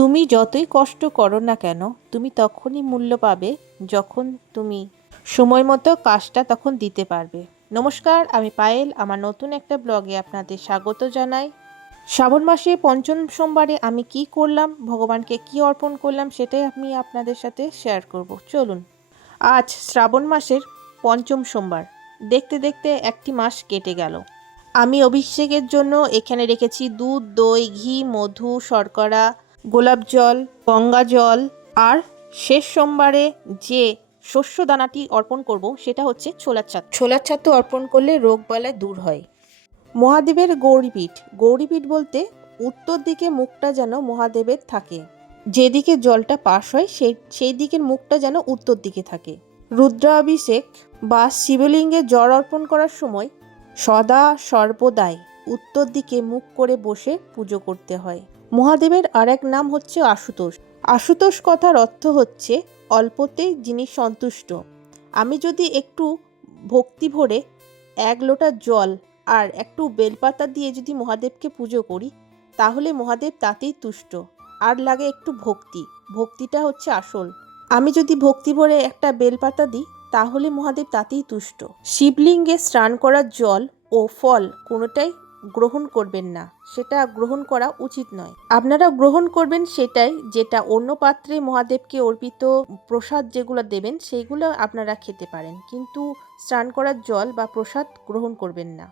তুমি যতই কষ্ট করো না কেন, তুমি তখনই মূল্য পাবে যখন তুমি সময় মতো কাজটা তখন দিতে পারবে। নমস্কার, আমি পায়েল। আমার নতুন একটা ব্লগে আপনাদের স্বাগত জানাই। শ্রাবণ মাসে পঞ্চম সোমবারে আমি কি করলাম, ভগবানকে কি অর্পণ করলাম, সেটাই আমি আপনাদের সাথে শেয়ার করব। চলুন। আজ শ্রাবণ মাসের পঞ্চম সোমবার। দেখতে দেখতে একটি মাস কেটে গেল। আমি অভিষেকের জন্য এখানে রেখেছি দুধ, দই, ঘি, মধু, শর্করা, গোলাপ জল, গঙ্গা জল। আর শেষ সোমবারে যে শস্য দানাটি অর্পণ করব সেটা হচ্ছে ছোলার ছাতু। ছোলার ছাতু অর্পণ করলে রোগবালাই দূর হয়। মহাদেবের গৌরীপীঠ। গৌরীপীঠ বলতে উত্তর দিকে মুখটা যেন মহাদেবের থাকে, যেদিকে জলটা পাস হয় সেই দিকের মুখটা যেন উত্তর দিকে থাকে। রুদ্রাভিষেক বা শিবলিঙ্গে জল অর্পণ করার সময় সদা সর্বদাই উত্তর দিকে মুখ করে বসে পুজো করতে হয়। মহাদেবের আরেক নাম হচ্ছে আশুতোষ। আশুতোষ কথার অর্থ হচ্ছে অল্পতে যিনি সন্তুষ্ট। আমি যদি একটু ভক্তি ভরে এক লোটা জল আর একটু বেলপাতা দিয়ে যদি মহাদেবকে পুজো করি, তাহলে মহাদেব তাতেই তুষ্ট। আর লাগে একটু ভক্তি, ভক্তিটা হচ্ছে আসল। আমি যদি ভক্তি ভরে একটা বেলপাতা দিই, তাহলে মহাদেব তাতেই তুষ্ট। শিবলিঙ্গে স্নান করার জল ও ফল কোনোটাই গ্রহণ করবেন না, সেটা গ্রহণ করা উচিত নয়। আপনারা গ্রহণ করবেন সেটাই, যেটা অন্য পাত্রে মহাদেবকে অর্পিত প্রসাদ যেগুলো দেবেন সেইগুলো আপনারা খেতে পারেন, কিন্তু স্নান করার জল বা প্রসাদ গ্রহণ করবেন না।